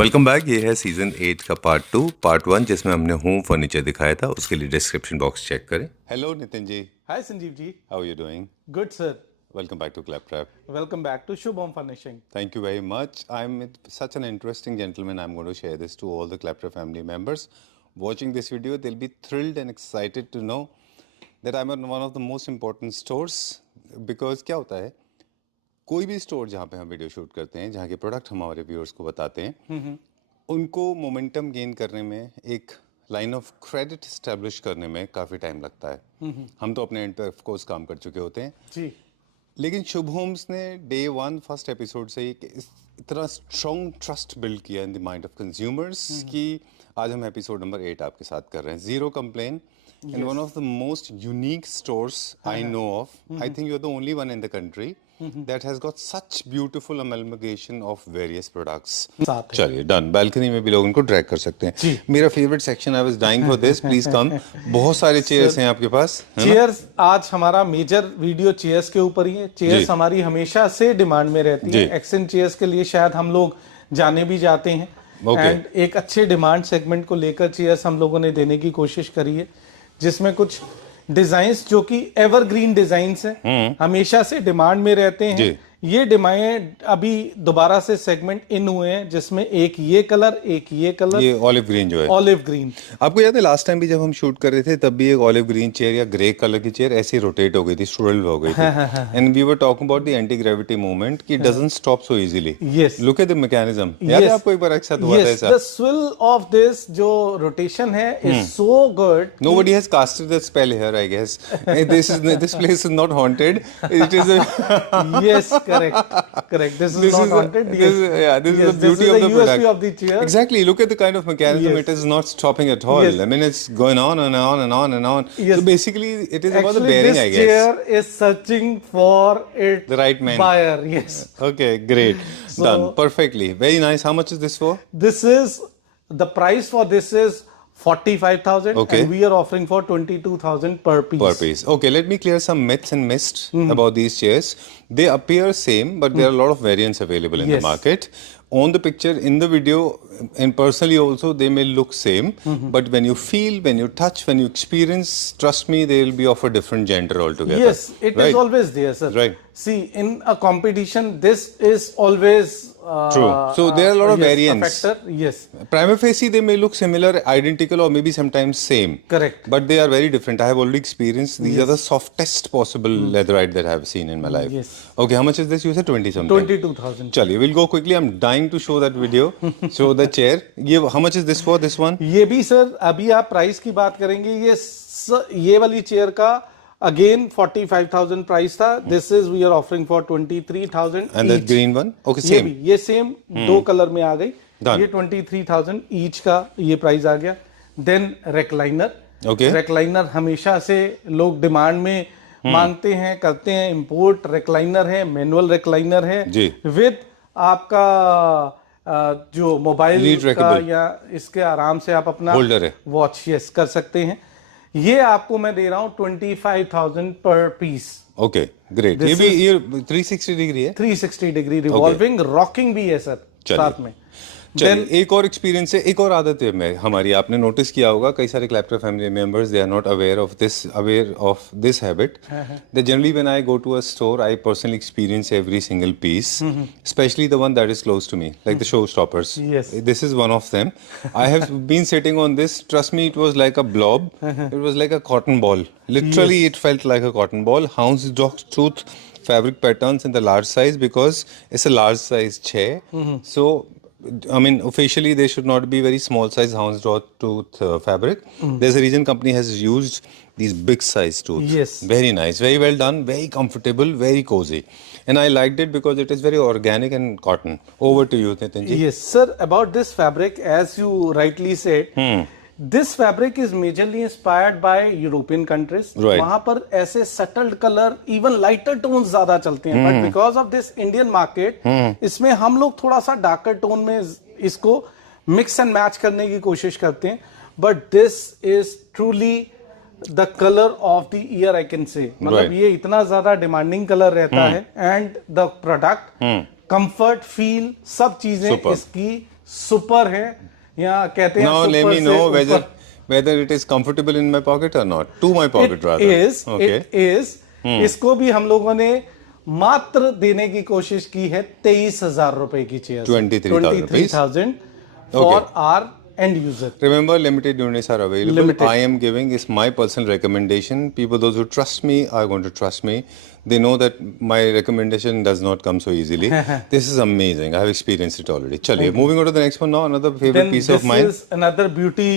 Welcome back. ये है season 8 का पार्ट 1 जिसमें हमने होम फर्नीचर दिखाया था। उसके लिए डिस्क्रिप्शन बॉक्स चेक करें। Hello Nitin ji. Hi Sanjeev ji. How are you doing? Good sir. Welcome back to Claptrap. Welcome back to Shubh Home Furnishing. Thank you very much. I'm such an interesting gentleman. I'm going to share this to all the Claptrap family members. Watching this video, they'll be thrilled and excited to know that I'm at one of the most important stores. Because क्या होता है, कोई भी store जहाँ पे हम video shoot करते हैं, जहाँ के प्रोडक्ट हम हमारे व्यूअर्स को बताते हैं, उनको मोमेंटम गेन करने में, एक लाइन ऑफ क्रेडिट इस्टेब्लिश करने में काफ़ी टाइम लगता है। हम तो अपने एंड पे ऑफ कोर्स काम कर चुके होते हैं जी। लेकिन शुभ होम्स ने डे 1 फर्स्ट एपिसोड से ही इतना स्ट्रॉन्ग ट्रस्ट बिल्ड किया in the mind of consumers कि आज हम एपिसोड नंबर 8 आपके साथ कर रहे हैं। Zero complain in one of the most unique stores I know of. I think you're the only one in the country that has got such beautiful amalgamation of various products. चलिए done. Balcony में भी लोग उनको drag कर सकते हैं। मेरा favourite section, I was dying for this, please come. बहुत सारे चेयर्स हैं आपके पास। चेयर्स आज हमारा मेजर वीडियो चेयर्स के ऊपर ही है। चेयर्स हमारी हमेशा से डिमांड में रहती है। एक्सेंट चेयर्स के लिए शायद हम लोग जाने भी जाते हैं एंड एक अच्छे डिमांड सेगमेंट को लेकर चेयर्स हम लोगों ने देने की कोशिश करी है, जिसमें कुछ डिजाइन्स जो कि एवरग्रीन डिजाइन्स हैं, हमेशा से डिमांड में रहते हैं। ये डिमांड अभी दोबारा से सेगमेंट इन हुए हैं, जिसमें एक ये कलर, एक ये कलर, ये ऑलिव ग्रीन जो है, ऑलिव ग्रीन। आपको याद है लास्ट टाइम भी जब हम शूट कर रहे थे तब भी एक ऑलिव ग्रीन चेयर या ग्रे कलर की चेयर ऐसे रोटेट हो गई थी, स्विvel हो गई थी। And we were talking about the anti gravity movement कि doesn't stop so easily. Yes, look at the mechanism. याद है आपको एक बार एक साथ हुआ था ऐसा? द स्विvel ऑफ दिस जो रोटेशन है is so good. Nobody has casted the spell here, I guess. This place is not haunted, it is yes, correct. Correct. This is not haunted. This is the beauty of the product. Of the chair. Exactly. Look at the kind of mechanism. It is not stopping at all. I mean, it's going on and on and on and on. So basically, it is about the bearing, I guess. This chair is searching for the right man. Buyer. Yes. Okay. Great. Done. Perfectly. Very nice. How much is this for? This is the price for this is 45,000, and we are offering for 22,000 per piece. Per piece. Okay, let me clear some myths and myths about these chairs. They appear same, but there are a lot of variants available in the market. On the picture, in the video, and personally also, they may look same, but when you feel, when you touch, when you experience, trust me, they will be of a different gender altogether. Yes, it is always there, sir. Right. See, in a competition, this is always true. So there are a lot of variants. A factor. Yes. Prima facie, they may look similar, identical, or maybe sometimes same. Correct. But they are very different. I have already experienced. These are the softest possible leatherite that I have seen in my life. Yes. Okay, how much is this? You said 20 something. 22,000. Chaliye, we'll go quickly. I'm dying to show that video. Show the chair. ये how much is this for? This one? ये भी sir, अभी आप price की बात करेंगे, ये वाली चेयर का again 45,000 प्राइस था. This is we are offering for 23,000 and that green one? Okay, same. ये सेम दो कलर में आ गई. ये 23,000 ईच का ये प्राइस आ गया. Then recliner. Okay. recliner हमेशा से लोग डिमांड में मांगते हैं, करते हैं. इंपोर्ट recliner है, मैनुअल recliner है, विद आपका जो मोबाइल का या इसके आराम से आप अपना वॉच यस कर सकते हैं. ये आपको मैं दे रहा हूँ 25,000 पर पीस. Okay, great. ये भी ये 360 डिग्री है. 360 डिग्री रिवॉल्विंग, रॉकिंग भी है सर साथ में. चलिए, एक और एक्सपीरियंस है, एक और आदत है हमारी. आपने नोटिस किया होगा कई सारे Claptrap family members, they are not aware of this habit. That generally when I go to a store, I personally experience every single piece, especially the one that is close to me, like the showstoppers. Yes. This is one of them. I have been sitting on this. Trust me, it was like a blob. It was like a cotton ball. Literally, it felt like a cotton ball. Houndstooth tooth fabric patterns in the large size, because it's a large size chair. So I mean, officially they should not be very small size houndstooth fabric. There's a reason company has used these big size tooth. Yes. Very nice, very well done, very comfortable, very cozy. And I liked it because it is very organic and cotton. Over to you, Nitin ji. Yes, sir. About this fabric, as you rightly said, this fabric is majorly inspired by European countries. Right. वहां पर ऐसे settled color, even lighter tones ज्यादा चलते हैं. But because of this Indian market, इसमें हम लोग थोड़ा सा darker tone में इसको mix and match करने की कोशिश करते हैं. But this is truly the color of the year, I can say. मतलब ये इतना ज्यादा demanding color रहता है, and the product, comfort, feel, सब चीजें इसकी सुपर है, यहाँ कहते हैं Now let सुपर me से know ऊपर। whether it is comfortable in my pocket or not. To my pocket rather. It is. इसको भी हम लोगों ने मात्र देने की कोशिश की है 23,000 रुपए की chair, 23,000 for our end user. Remember, limited units are available. Limited. I am giving is my personal recommendation. People, those who trust me, are going to trust me. They know that my recommendation does not come so easily. This is amazing. I have experienced it already. Chaliye, moving on to the next one now. Another favorite Then piece of mine. This is another beauty.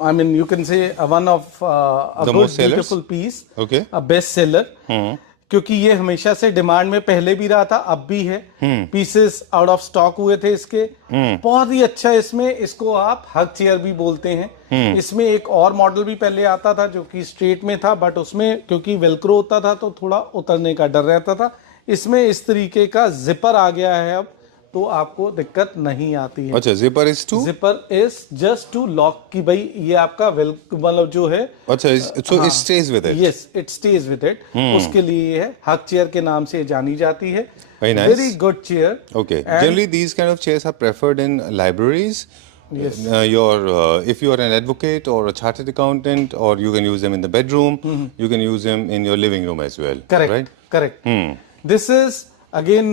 I mean, you can say one of a The good most sellers? beautiful piece. Okay. A best seller. क्योंकि ये हमेशा से demand में पहले भी रहा था, अब भी है। पीसेस आउट ऑफ स्टॉक हुए थे इसके। बहुत ही अच्छा इसमें, इसको आप हग चेयर भी बोलते हैं। इसमें एक और मॉडल भी पहले आता था जो कि स्ट्रेट में था, बट उसमें क्योंकि वेलक्रो होता था तो थोड़ा उतरने का डर रहता था। इसमें इस तरीके का जिपर आ गया है अब, तो आपको दिक्कत नहीं आती है। अच्छा, zipper is to? Zipper is just to lock की भाई ये आपका मतलब जो है। अच्छा, so it stays with it. Yes, it stays with it. उसके लिए ये है, हक चेयर के नाम से जानी जाती है। Very nice. Very good chair. Okay. And Generally, these kind of chairs are preferred in libraries. Yes. If you are an advocate or a chartered accountant, or you can use them in the bedroom, you can use them in your living room as well. Correct. Right? Correct. This is again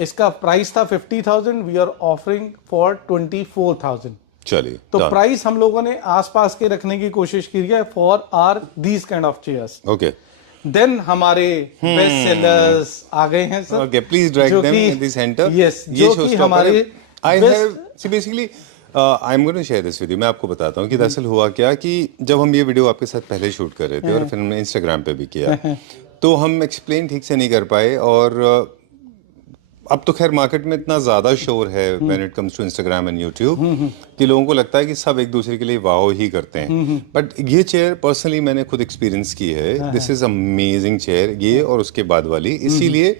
इसका price था 50,000. We are offering for 24,000. चलिए, तो done. Price हम लोगों ने आसपास के रखने की कोशिश की है for our these kind of chairs. Okay. Then हमारे बेस्ट सेलर्स आ गए हैं sir. Okay, please drag them in the center. Yes, ये जो कि showstopper हमारे है। I best- have, see basically, I'm going to share this with you. मैं आपको बताता हूँ कि दरअसल हुआ क्या कि जब हम ये वीडियो आपके साथ पहले शूट कर रहे थे और फिर हमने इंस्टाग्राम पे भी किया, तो हम एक्सप्लेन ठीक से नहीं कर पाए। और अब तो खैर मार्केट में इतना ज्यादा शोर है when it comes to Instagram and YouTube कि लोगों को लगता है कि सब एक दूसरे के लिए वाओ ही करते हैं। बट ये चेयर पर्सनली मैंने खुद एक्सपीरियंस की है। दिस इज अमेजिंग चेयर, ये और उसके बाद वाली। इसीलिए,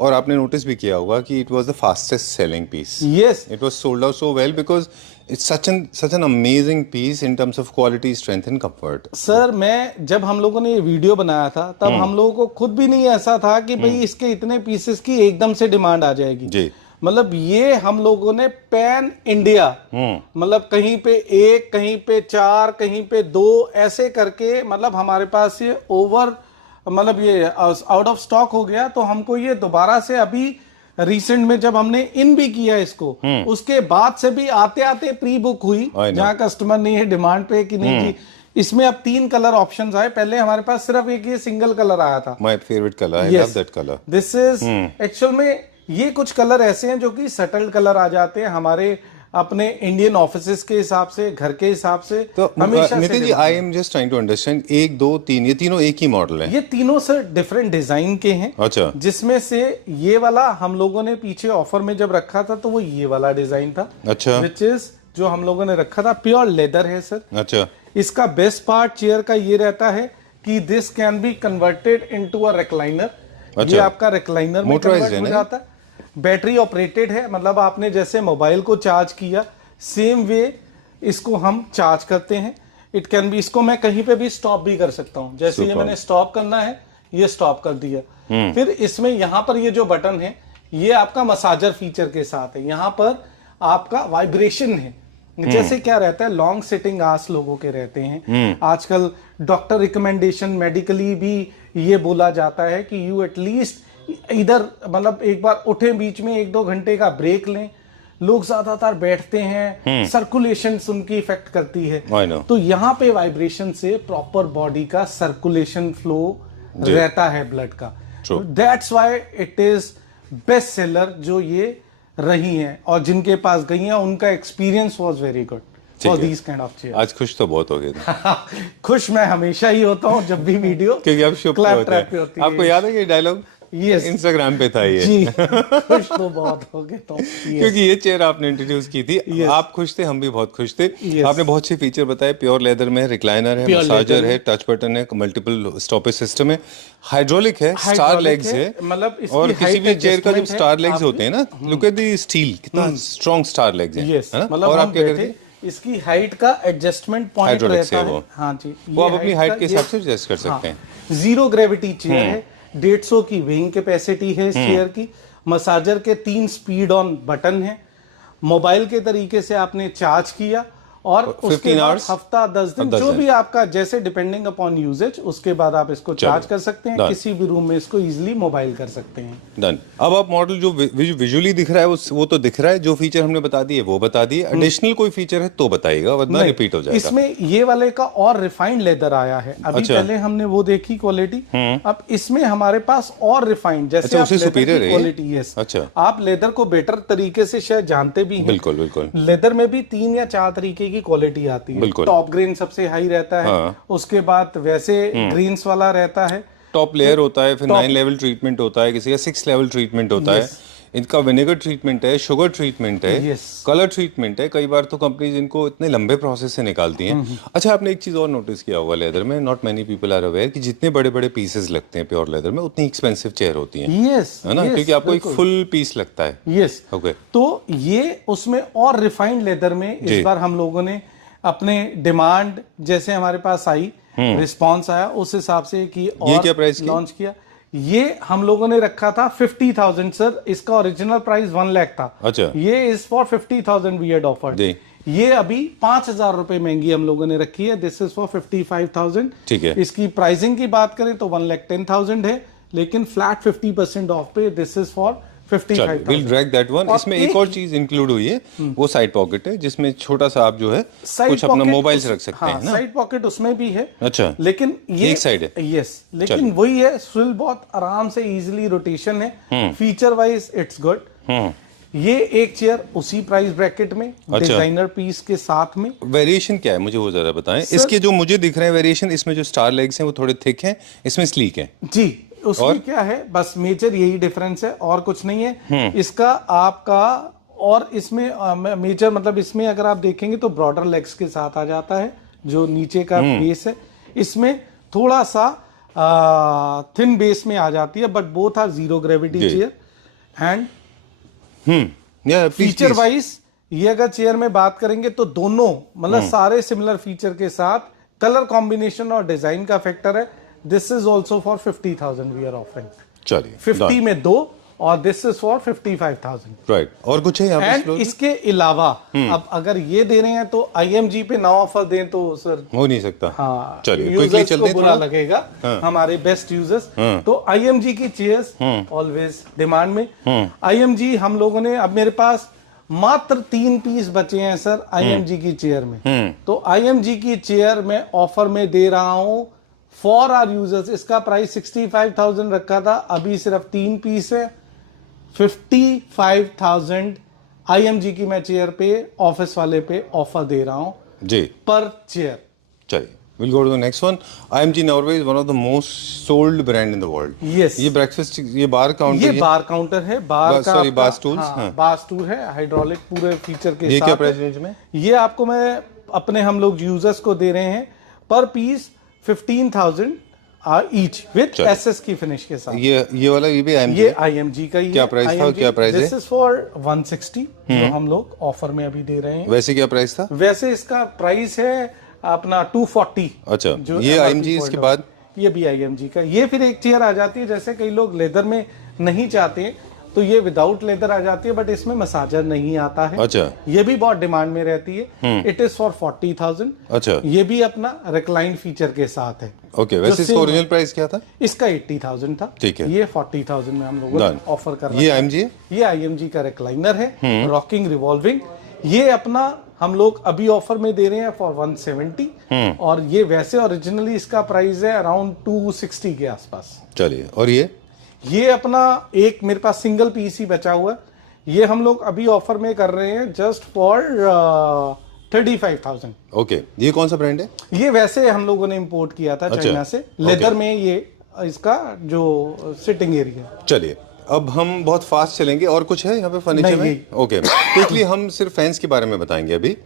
और आपने नोटिस भी किया होगा कि it was the fastest selling piece. Yes. It was sold out so well because it's such an amazing piece in terms of quality, strength and comfort. Sir मैं जब हम लोगों ने ये वीडियो बनाया था तब हम लोगों को खुद भी नहीं ऐसा था कि भाई इसके इतने पीसेस की एकदम से डिमांड आ जाएगी। जी। मतलब ये हम लोगों ने पैन इंडिया, मतलब कहीं पे एक, कहीं पे चार, कहीं पे दो, ऐसे करके मतलब हमारे पास ये ओवर, मतलब ये आउट ऑफ स्टॉक हो गया। तो हमको ये दोबारा से अभी रिसेंट में जब हमने इन भी किया इसको, उसके बाद से भी आते आते प्री बुक हुई, जहां कस्टमर नहीं है डिमांड पे कि नहीं जी। इसमें अब 3 कलर ऑप्शंस आए, पहले हमारे पास सिर्फ एक ये सिंगल कलर आया था। My favorite color, I love that color. This is actual में ये कुछ कलर ऐसे हैं जो कि सटल कलर आ जाते हैं हमारे अपने इंडियन ऑफिसेस के हिसाब से, घर के हिसाब से। तो हमेशा Nitin ji, I am just trying to understand, 1 2 3 ये तीनों एक ही मॉडल है? ये तीनों सर डिफरेंट डिजाइन के हैं। अच्छा। जिसमें से ये वाला हम लोगों ने पीछे ऑफर में जब रखा था तो वो ये वाला डिजाइन था। अच्छा। विच इज जो हम लोगों ने रखा था प्योर लेदर है सर। अच्छा। इसका बेस्ट पार्ट चेयर का ये रहता है कि this can be converted into a recliner. ये आपका रिक्लाइनर में कन्वर्ट हो जाता है। बैटरी ऑपरेटेड है, मतलब आपने जैसे मोबाइल को चार्ज किया सेम वे इसको हम चार्ज करते हैं। इट कैन बी, इसको मैं कहीं पे भी स्टॉप भी कर सकता हूं। जैसे ये मैंने स्टॉप करना है, ये स्टॉप कर दिया। फिर इसमें यहाँ पर ये जो बटन है ये आपका मसाजर फीचर के साथ है। यहाँ पर आपका वाइब्रेशन है। जैसे क्या रहता है, लॉन्ग सिटिंग आवर्स लोगों के रहते हैं आजकल, डॉक्टर रिकमेंडेशन मेडिकली भी ये बोला जाता है कि यू एटलीस्ट इधर मतलब एक बार उठे, बीच में 1-2 घंटे का ब्रेक लें। लोग ज्यादातर बैठते हैं, सर्कुलेशन उनकी इफेक्ट करती है। तो यहाँ पे वाइब्रेशन से प्रॉपर बॉडी का सर्कुलेशन फ्लो रहता है ब्लड का। That's why it is best seller जो ये रही हैं, और जिनके पास गई हैं उनका experience was very good for these kind of chair. आज खुश तो बहुत हो गए थे। खुश मैं हमेशा ही होता हूँ जब भी वीडियो क्योंकि आप शुभ होते हैं। आपको याद है ये डायलॉग? Yes. इंस्टाग्राम पे था ये। जी, खुश तो बहुत हो गए तो। क्योंकि ये चेयर आपने इंट्रोड्यूस की थी। आप खुश थे, हम भी बहुत खुश थे। आपने बहुत से फीचर बताए। प्योर लेदर में रिक्लाइनर है, मसाजर है, टच बटन है, मल्टीपल स्टॉपेज सिस्टम है, हाइड्रोलिक है, स्टार लेग्स है। मतलब और किसी भी चेयर का जब स्टार लेग्स होते हैं ना, लुक एट द स्टील, कितना स्ट्रॉन्ग स्टार लेग्स है। मतलब और आप क्या करते हैं, इसकी हाइट का एडजस्टमेंट पॉइंट रहता है। हाँ जी, वो आप अपनी हाइट के हिसाब से एडजस्ट कर सकते हैं। जीरो ग्रेविटी चेयर है, 150 की वेइंग कैपेसिटी है इस चेयर की। मसाजर के 3 स्पीड ऑन बटन है। मोबाइल के तरीके से आपने चार्ज किया और उसके बाद हफ्ता 10 दिन जो भी आपका जैसे डिपेंडिंग अपॉन यूजेज उसके बाद आप इसको चार्ज कर सकते हैं, किसी भी रूम में इसको इजीली मोबाइल कर सकते हैं। डन। अब आप मॉडल जो विजुअली दिख रहा है वो तो दिख रहा है, जो फीचर हमने बता दिए वो बता दिए, एडिशनल कोई फीचर है तो बताइएगा वरना रिपीट हो जाएगा। इसमें ये वाले का और रिफाइंड लेदर आया है, अभी पहले हमने वो देखी क्वालिटी, अब इसमें हमारे पास और रिफाइंड जैसे आप लेदर की क्वालिटी। यस, अच्छा, आप लेदर को बेटर तरीके से शायद जानते भी हैं। बिल्कुल बिल्कुल। लेदर में भी 3 या 4 तरीके की क्वालिटी आती है। टॉप ग्रेन सबसे हाई रहता है, उसके बाद वैसे ग्रीन्स वाला रहता है, टॉप लेयर होता है, फिर 9 लेवल ट्रीटमेंट होता है, किसी का 6 लेवल ट्रीटमेंट होता है, इनका विनेगर ट्रीटमेंट है, शुगर ट्रीटमेंट है, कलर ट्रीटमेंट है। कई बार तो कंपनीज इनको इतने लंबे प्रोसेस से निकालती हैं। अच्छा, आपने एक चीज और नोटिस किया होगा लेदर में, not many people are aware कि जितने बड़े बड़े पीसेस लगते हैं प्योर लेदर में उतनी एक्सपेंसिव चेयर होती हैं, है ना, क्योंकि आपको एक फुल पीस लगता है। Yes, okay. तो ये उसमें और रिफाइंड लेदर में इस बार हम लोगों ने अपने डिमांड जैसे हमारे पास आई, रिस्पॉन्स आया, उस हिसाब से कि और क्या प्राइस लॉन्च किया। ये हम लोगों ने रखा था 50,000 सर, इसका ओरिजिनल प्राइस 1 लाख था। अच्छा, ये is for 50,000 we had offered. ये अभी 5,000 रुपए महंगी हम लोगों ने रखी है, दिस इज फॉर 55,000। ठीक है, इसकी प्राइसिंग की बात करें तो 1,10,000 है, लेकिन फ्लैट 50% ऑफ पे this is for 55,000। We'll drag that one। इसमें एक और चीज इंक्लूड हुई है, वो साइड पॉकेट है, जिसमें छोटा सा आप जो है कुछ अपना मोबाइल रख सकते हैं ना। साइड पॉकेट उसमें भी है। अच्छा, लेकिन ये एक साइड है। यस, लेकिन वही है, स्विल बहुत आराम से इजीली रोटेशन है, फीचर वाइज इट्स गुड। ये एक चेयर उसी प्राइस ब्रैकेट में, डिजाइनर पीस के साथ में। वेरिएशन क्या है मुझे वो जरा बताएं। इसके जो मुझे दिख रहे हैं वेरिएशन, इसमें जो स्टार लेग्स हैं वो थोड़े थिक हैं, इसमें स्लीक है जी। उसमें क्या है, बस मेजर यही डिफरेंस है और कुछ नहीं है इसका आपका। और इसमें मेजर मतलब इसमें अगर आप देखेंगे तो ब्रॉडर लेग्स के साथ आ जाता है, जो नीचे का बेस है इसमें थोड़ा सा थिन बेस में आ जाती है, but both are zero gravity chair. And feature wise ये अगर चेयर में बात करेंगे तो दोनों मतलब सारे सिमिलर फीचर के साथ, कलर कॉम्बिनेशन और डिजाइन का फैक्टर है। This is also for 50,000 we are offering. चलिए, 50 में 2 और दिस इज फॉर 55,000। राइट, और कुछ है यहाँ पे? इसके अलावा अब अगर ये दे रहे हैं तो IMG पे ना ऑफर दें तो सर हो नहीं सकता। हाँ, चलिए क्विकली चलते हैं, बुरा लगेगा हमारे बेस्ट यूजर्स। तो IMG की चेयर्स ऑलवेज डिमांड में। IMG हम लोगों ने, अब मेरे पास मात्र 3 पीस बचे हैं सर IMG की चेयर में। तो IMG की चेयर में ऑफर में दे रहा हूं फॉर आर यूजर्स। इसका प्राइस 65,000 रखा था, अभी सिर्फ 3 पीस है, 55,000 IMG की मैं चेयर पे ऑफिस वाले पे ऑफर दे रहा हूं जी पर चेयर। चलिए, we'll go to the next one। IMG Norway is one of the most sold brand in the world। Yes। ये ब्रेकफास्ट, ये बार काउंटर, ये बार काउंटर है, बार का सॉरी बार स्टूल्स, बार स्टूल है, हाइड्रोलिक पूरे फीचर के साथ। ये क्या प्राइस रेंज में? ये आपको मैं अपने हम लोग यूजर्स को दे रहे हैं पर पीस 15,000 ईच विद SS की फिनिश के साथ। ये वाला ये भी IMG? ये IMG का ही क्या प्राइस था, क्या प्राइस है? दिस इज फॉर 160 जो हम लोग ऑफर में अभी दे रहे हैं। वैसे क्या प्राइस था? वैसे इसका प्राइस है अपना 240। अच्छा, जो ये IMG इसके बाद ये भी IMG का। ये फिर एक चेयर आ जाती है, जैसे कई लोग लेदर में नहीं चाहते तो ये विदाउट लेदर आ जाती है, बट इसमें मसाजर नहीं आता है। अच्छा, ये भी बहुत डिमांड में रहती है। It is for 40,000। अच्छा, ये भी अपना रिक्लाइन फीचर के साथ है। ओके, वैसे इसका ओरिजिनल प्राइस क्या था? इसका 80,000 था। ठीक है, ये 40,000 में हम लोगों ने ऑफर कर रहे हैं। ये IMG है? ये IMG का रिक्लाइनर है, रॉकिंग रिवॉल्विंग। ये अपना हम लोग अभी ऑफर में दे रहे हैं फॉर 170। और ये वैसे ओरिजिनली इसका प्राइस है अराउंड 260 के आसपास। चलिए, और ये अपना एक मेरे पास सिंगल पीस ही बचा हुआ है, ये हम लोग अभी ऑफर में कर रहे हैं जस्ट फॉर 35,000। ओके, ये कौन सा ब्रांड है? ये वैसे हम लोगों ने इंपोर्ट किया था चाइना से, लेदर में ये इसका जो सिटिंग एरिया। चलिए, अब हम बहुत फास्ट चलेंगे। और कुछ है यहाँ पे फर्नीचर में? ओके, क्विकली हम सिर्फ फैंस के बारे में बताएंगे अभी।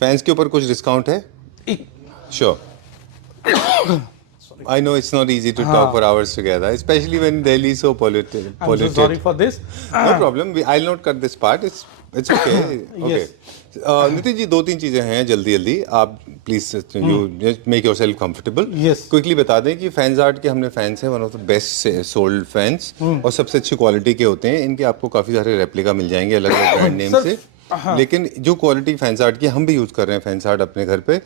फैंस के ऊपर कुछ डिस्काउंट है? Sure. I know it's not easy to talk for hours together, especially when Delhi is so polluted. I'm so sorry for this. No problem. I'll not cut this part. It's okay. Okay. Nitin ji, 2-3 चीजें हैं जल्दी आप please you make yourself comfortable. Quickly बता दें कि fans art के हमने fans हैं, one of the best sold fans, और सबसे अच्छी क्वालिटी के होते हैं। इनके आपको काफी सारे रेप्लिका मिल जाएंगे अलग अलग ब्रांड नेम से। लेकिन जो क्वालिटी फैंसार्ट की हम भी यूज कर रहे हैं फैंसार्ट अपने घर पे,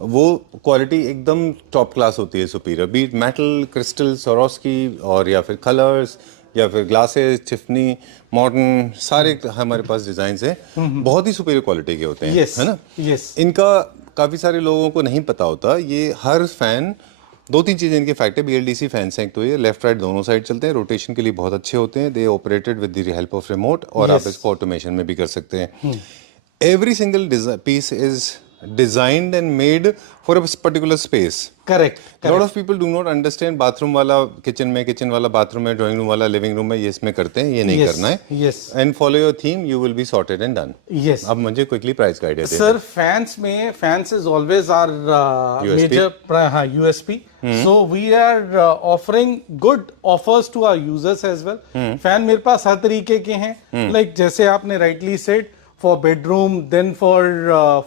वो क्वालिटी एकदम टॉप क्लास होती है, superior, B metal, crystal, Swarovski और या फिर कलर्स या फिर ग्लासेस, टिफनी, मॉडर्न, सारे हमारे पास डिजाइन हैं, बहुत ही सुपीरियर क्वालिटी के होते हैं, है ना। इनका काफी सारे लोगों को नहीं पता होता, ये हर फैन 2-3 चीजें इनके फैक्ट है। BLDC फैंस हैं, एक तो ये लेफ्ट राइट दोनों साइड चलते हैं, रोटेशन के लिए बहुत अच्छे होते हैं, they operated with the help of remote, और आप इसको ऑटोमेशन में भी कर सकते हैं। Every single piece is designed and made for a particular space. Correct. A lot of people do not understand bathroom वाला किचन में, किचन वाला बाथरूम में, ड्राइंग रूम वाला लिविंग रूम में, ये इसमें करते हैं, ये नहीं करना है. Yes. And follow your theme, you will be sorted and done. Yes. अब मुझे quickly price guide they. Sir, fans is always our major USP. So we are offering good offers to our users as well. Fan मेरे पास हर तरीके के हैं, like जैसे आपने rightly said, for bedroom, then for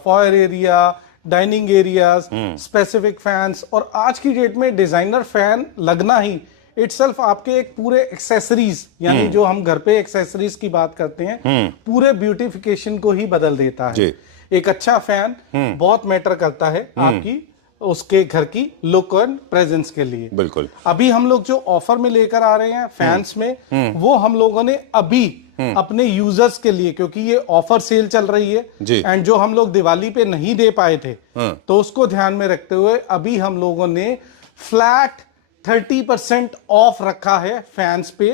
foyer area, dining areas, specific fans, और आज की date में डिजाइनर फैन लगना ही इटसेल्फ आपके एक पूरे एक्सेसरीज, यानी जो हम घर पे एक्सेसरीज की बात करते हैं, पूरे ब्यूटिफिकेशन को ही बदल देता है। एक अच्छा फैन बहुत मैटर करता है आपकी उसके घर की लुक एंड प्रेजेंस के लिए। बिल्कुल। अभी हम लोग जो ऑफर में लेकर आ रहे हैं फैंस में, वो हम लोगों ने अभी अपने यूजर्स के लिए, क्योंकि ये ऑफर सेल चल रही है एंड जो हम लोग दिवाली पे नहीं दे पाए थे, तो उसको ध्यान में रखते हुए अभी हम लोगों ने फ्लैट 30% ऑफ रखा है फैंस पे।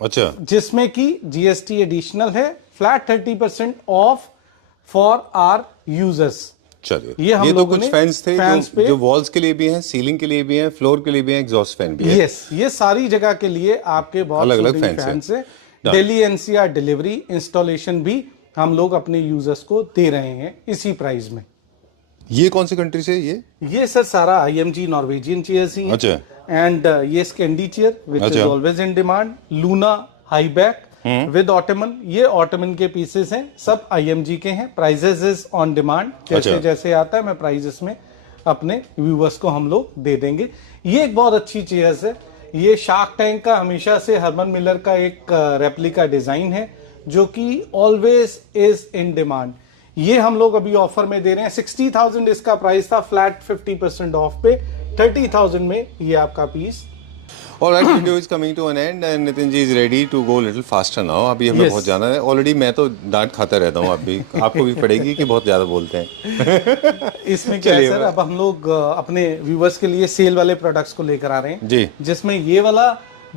अच्छा। जिसमें कि GST एडिशनल है, flat 30% off for our users. चलिए, ये तो कुछ फैंस थे जो वॉल्स के लिए भी हैं, सीलिंग के लिए भी हैं, फ्लोर के लिए भी हैं, एग्जॉस्ट फैन भी है। यस, ये सारी जगह के लिए आपके बहुत अलग-अलग फैंस है। दिल्ली NCR डिलीवरी इंस्टॉलेशन भी हम लोग अपने यूजर्स को दे रहे हैं इसी प्राइस में। ये कौन सी कंट्री से? ये सर सारा IMG नॉर्वेजियन चेयर्स ही हैं। अच्छा। एंड ये Scandi chair which is always in demand, Luna high back with Ottoman, ये ऑटोमन के पीसेस हैं, सब IMG के हैं। प्राइजेस इज ऑन डिमांड, जैसे जैसे आता है मैं प्राइजेस में अपने व्यूवर्स को हम लोग दे देंगे। ये एक बहुत अच्छी चेयर्स है, ये शार्क टैंक का हमेशा से हरमन मिलर का एक रेप्लिका डिजाइन है जो कि ऑलवेज इज इन डिमांड। ये हम लोग अभी ऑफर में दे रहे हैं, 60,000 इसका प्राइस था, फ्लैट 50% ऑफ पे 30,000 में ये आपका piece. Alright, video is coming to an end and Nitin ji is ready to go little faster now. अभी हमें बहुत जाना है। ऑलरेडी मैं तो डांट खाता रहता हूँ, अभी आपको भी पड़ेगी कि बहुत ज्यादा बोलते हैं। इसमें क्या है सर, अब हम लोग अपने व्यूवर्स के लिए सेल वाले प्रोडक्ट्स को लेकर आ रहे हैं जी, जिसमें ये वाला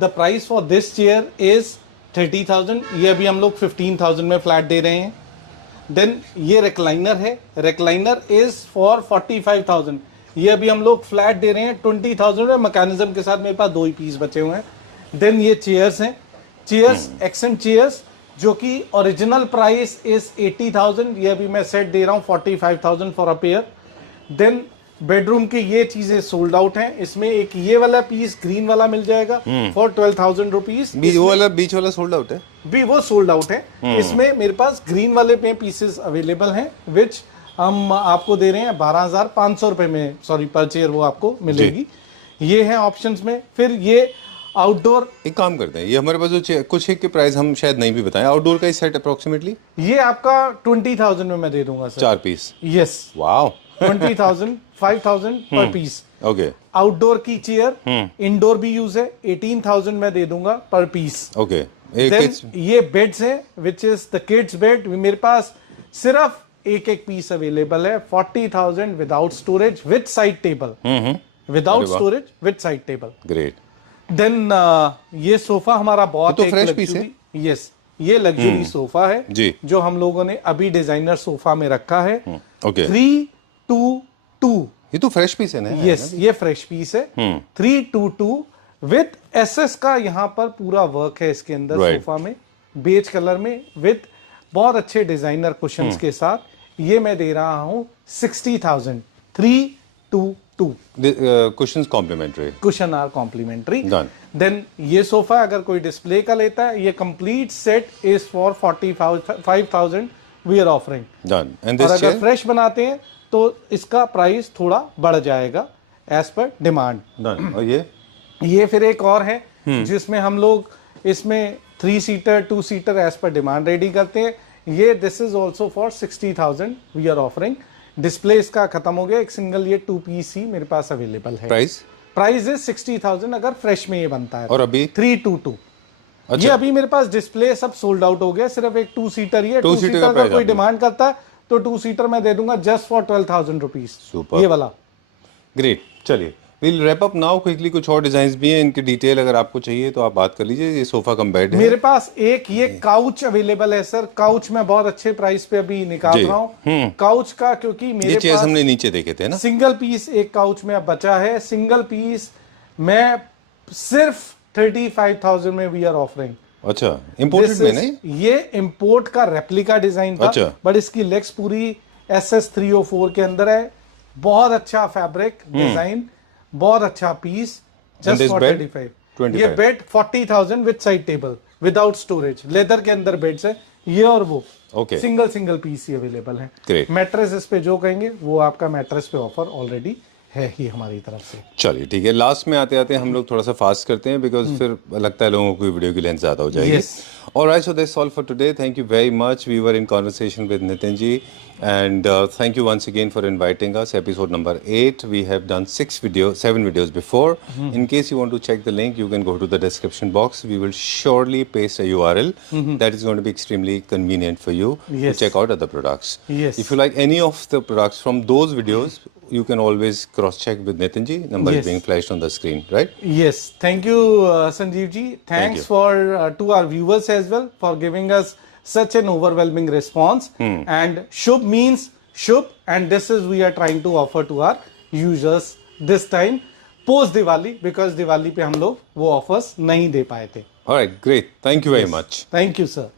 the price for this chair is 30,000, ये अभी हम लोग 15,000 में फ्लैट दे रहे हैं। देन ये रिक्लाइनर है, रिक्लाइनर इज फॉर 45,000, ये अभी हम लोग फ्लैट दे रहे हैं 20,000 में, मैकेनिज्म के साथ। मेरे पास 2 ही पीस बचे हुए हैं। देन ये चेयर्स हैं, चेयर्स एक्सेंट चेयर्स, जो कि ओरिजिनल प्राइस इज 80,000, ये अभी मैं सेट दे रहा हूँ 45,000 for a pair. Then bedroom की ये चीजें सोल्ड आउट हैं, इसमें एक ये वाला पीस ग्रीन वाला मिल जाएगा फॉर 12,000 रुपीज। बीच वाला सोल्ड आउट है, भी वो सोल्ड आउट है। इसमें मेरे पास ग्रीन वाले में पीसेस अवेलेबल हैं, विच हम आपको दे रहे हैं 12,500 रुपए में, सॉरी पर चेयर वो आपको मिलेगी। ये है ऑप्शंस में। फिर ये आउटडोर, एक काम करते हैं, ये हमारे पास जो कुछ एक के प्राइस हम शायद नहीं भी बताएं, आउटडोर का सेट अप्रोक्सीमेटली ये आपका 20,000 में मैं दे दूंगा सर, 4 पीस। यस, वाओ, 20,000, 5,000 पर पीस। ओके। आउटडोर की चेयर इंडोर भी यूज है, 18,000 में दे दूंगा पर पीस। ओके। ये बेड्स है which is the kids bed, मेरे पास सिर्फ एक पीस अवेलेबल है, 40,000 without storage with side table, without storage with side table. Great. Then ये सोफा हमारा बहुत तो फ्रेश पीस है। यस, ये लग्जरी सोफा है जी, जो हम लोगों ने अभी डिजाइनर सोफा में रखा है। ओके। 322, ये तो फ्रेश पीस है ना? यस, ये फ्रेश पीस है। 322 विद SS का यहाँ पर पूरा वर्क है इसके अंदर, सोफा में बेज कलर में विद बहुत अच्छे डिजाइनर कुशंस के साथ। ये मैं दे रहा हूं 60,000, 322। Cushions complimentary, cushion are complimentary. Then ये सोफा अगर कोई डिस्प्ले का लेता है, ये complete set is for 45,000 we are offering. Done. And और अगर फ्रेश बनाते हैं तो इसका प्राइस थोड़ा बढ़ जाएगा एज पर डिमांड। डन। और ये फिर एक और है जिसमें हम लोग इसमें 3 सीटर 2 सीटर एज पर डिमांड रेडी करते हैं। ये this is also for 60,000 we are offering. Display इसका खत्म हो गया, एक सिंगल ये 2 पीस ही मेरे पास अवेलेबल है। प्राइस इज 60,000 अगर फ्रेश में ये बनता है। और अभी 322। अच्छा। ये अभी मेरे पास डिस्प्ले सब सोल्ड आउट हो गया, सिर्फ एक 2 सीटर ही है। 2 सीटर का कोई डिमांड करता है तो 2 सीटर मैं दे दूंगा जस्ट फॉर 12,000 रुपीज, ये वाला। ग्रेट, चलिए we'll wrap up now quickly। कुछ और डिजाइन भी हैं, इनकी डिटेल अगर आपको चाहिए तो आप बात कर लीजिए। ये सोफा कम बेड है। मेरे पास एक ये काउच अवेलेबल है सर, काउच मैं बहुत अच्छे प्राइस पे अभी निकाल रहा हूँ काउच का, क्योंकि मेरे पास हमने नीचे देखे थे ना, सिंगल पीस एक काउच में अब बचा है। सिंगल पीस मैं सिर्फ 35,000 में वी आर ऑफरिंग। अच्छा, इंपोर्टेड में नहीं, ये इंपोर्ट का रेप्लिका डिजाइन था। अच्छा। बट इसकी लेग्स पूरी SS304 के अंदर है। बहुत अच्छा फैब्रिक डिजाइन, बहुत अच्छा पीस, जस्ट फॉर 35। ये bed 40,000 with side table, without storage, leather के अंदर बेड्स है ये और वो। सिंगल पीस ही अवेलेबल है। मैट्रेस इस पे जो कहेंगे वो आपका मैट्रेस पे ऑफर ऑलरेडी है ही हमारी तरफ से। चलिए ठीक है, लास्ट में आते आते हम लोग थोड़ा सा फास्ट करते हैं बिकॉज फिर लगता है लोगों को वीडियो की लेंथ ज्यादा हो जाएगी। Alright, so that's all for today. Thank you very much. We were in conversation with Nitin ji, and thank you once again for inviting us. Episode number 8. We have done 7 videos before. In case you want to check the link, you can go to the description box. We will surely paste a URL that is going to be extremely convenient for you to check out other products. If you like any of the products from those videos, you can always cross-check with Nitin ji. Number is being flashed on the screen, right? Yes. Thank you, Sanjeev ji. Thanks for to our viewers as well for giving us such an overwhelming response. And Shubh means Shubh, and this is we are trying to offer to our users this time post Diwali, because Diwali पे हम लोग वो offers नहीं दे पाए थे। All right, great. Thank you very much. Thank you, sir.